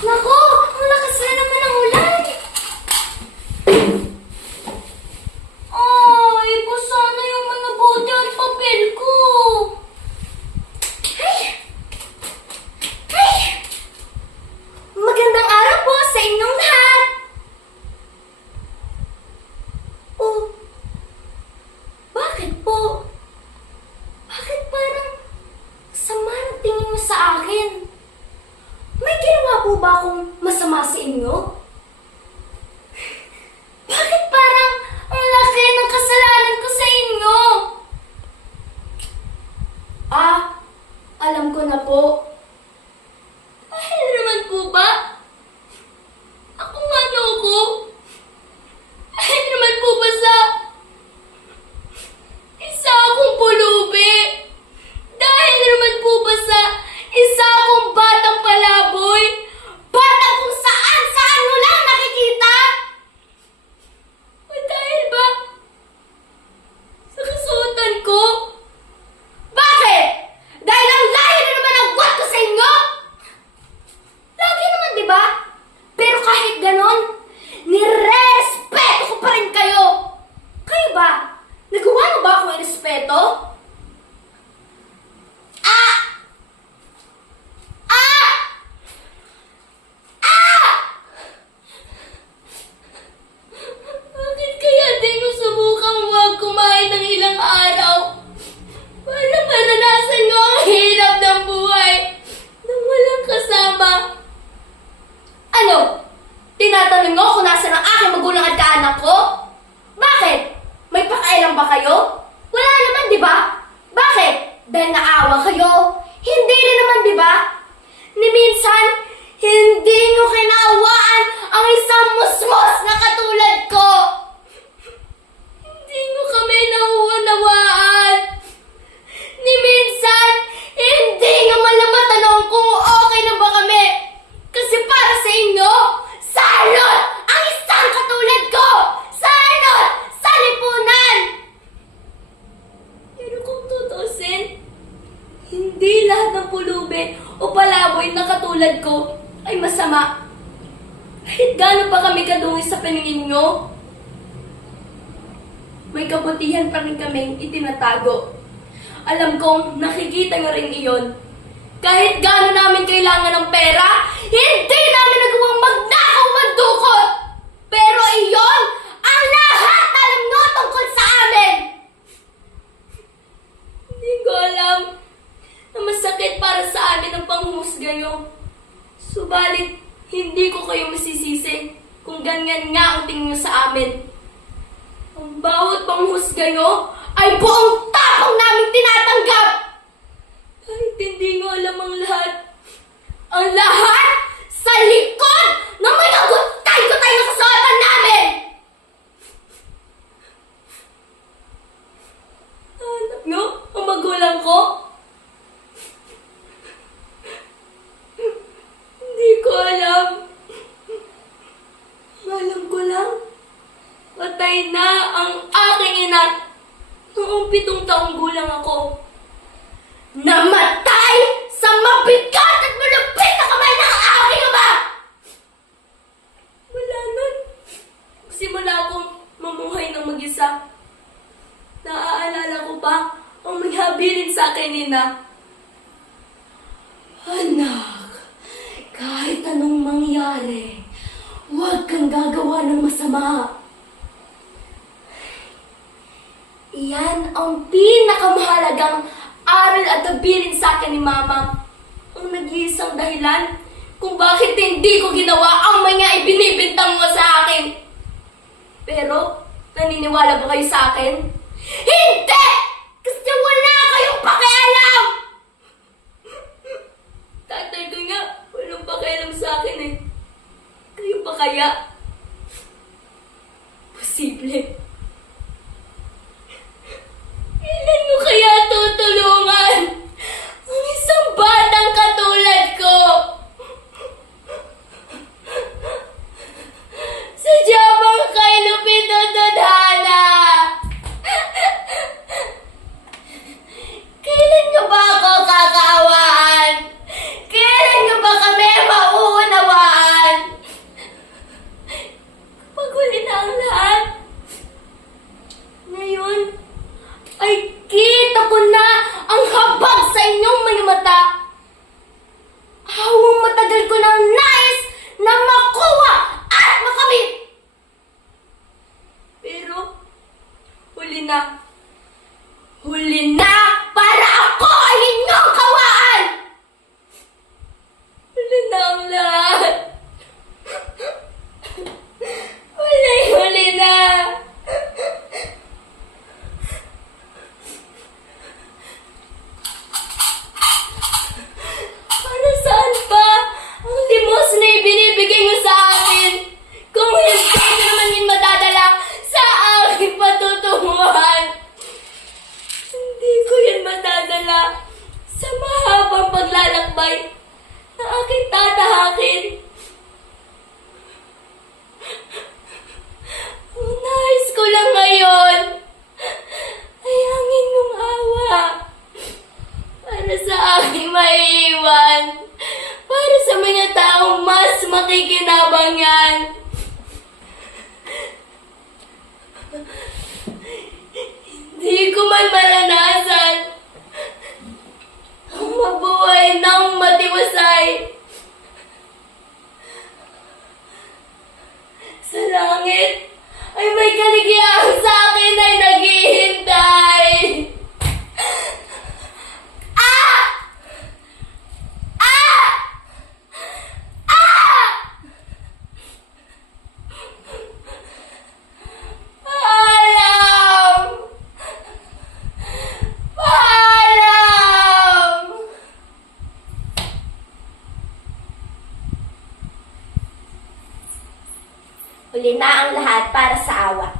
Naku! Ang lakas na naman ng ulan! Ay, basa na yung mga bote at papel ko! Ay! Ay! Magandang araw po sa inyong lahat! Oh, bakit po? Bakit parang sama ang tingin mo sa akin? May ginawa po ba akong masama sa inyo? Bakit parang ang laki ng kasalanan ko sa inyo? Ah, alam ko na po. Dahil naman po ba? Ako nga ko. Dahil naman po ba sa isa akong pulubi? Dahil naman po ba sa isa akong batang palaboy? Batang kung saan mo lang nakikita? O dahil ba sa kasuotan ko? Bakit? Dahil ang layo na naman ang buhat ko sa inyo? Lagi naman, di ba? Pero kahit ganon, nire-respeto ko pa rin kayo. Kayo ba? Nagawa mo ba akong irespeto? Ah! Ah! Ah! Bakit kaya di mo subukang huwag kumain ng ilang araw? Para maranasan nyo ang hirap ng buhay nang walang kasama. Ano? Tinatanong mo kung nasa ng aking magulang at kaanak ko? Bakit? May pakailan ba kayo? Wala naman, di ba? Bakit? Dahil naawa kayo? Hindi rin naman, di ba? Ni minsan, hindi nyo kinaawaan ang isang musmos na katulad ko. Hindi nyo kami nauunawaan. Ni minsan, hindi nyo man lang matanong kung okay na ba kami. Kasi para sa inyo, salot ang isang katulad ko! Salot sa lipunan! Pero kung tutusin, hindi lahat ng pulubi o palaboy na katulad ko ay masama. Kahit gaano pa kami kadungis sa paningin nyo, may kabutihan pa rin kaming itinatago. Alam kong nakikita nyo rin iyon. Kahit gaano namin kailangan ng pera, hindi namin nagawang magnakaw magdukot. Pero iyon ang lahat na alam nyo tungkol sa amin. Hindi ko alam na masakit para sa amin ang panghuhusga nyo. Subalit, hindi ko kayo masisisi kung ganyan nga ang tingin nyo sa amin. Ang bawat panghusga nyo ay buong tapang namin tinatanggap. Kahit hindi nyo alam ang lahat. Ang lahat sa likod ng mga gutay-gutay na kasuotan namin! Hanap nyo ang magulang ko? Hindi ko alam. Alam ko lang, patay na ang aking ina noong 7 taong gulang ako. Namatay sa mabigat at malupit na kamay ng aking ama! Wala nun. Simula akong mamuhay ng mag-isa. Naaalala ko pa ang may habilin sa akin, Nina. Anak, kahit anong mangyari, huwag kang gagawa ng masama. Iyan ang pinakamahalagang aral at habilin sa akin ni Mama. Ang nag-iisang dahilan kung bakit hindi ko ginawa ang mga ibinibintang mo sa akin. Pero, naniniwala ba kayo sa akin? Hindi! Kasi wala kayong pakialam! Tatay ko nga, walang pakialam sa akin eh. Kayo pa kaya? Posible. Kailan mo kaya tutulungan ang isang batang katulad ko? Sadya bang kay Lupit at Tadhana? Kailan nyo ba ako kakaawaan? Kailan nyo ba kami mauunawaan? iwan. Para sa mga taong mas makikinabang yan. Hindi ko man maranasan ang mabuhay ng matiwasay. Sa langit ay may kaligayaan sa akin ay naghihintay. Ah! Ah! Ah! Paalam! Paalam! Huli na ang lahat para sa awa.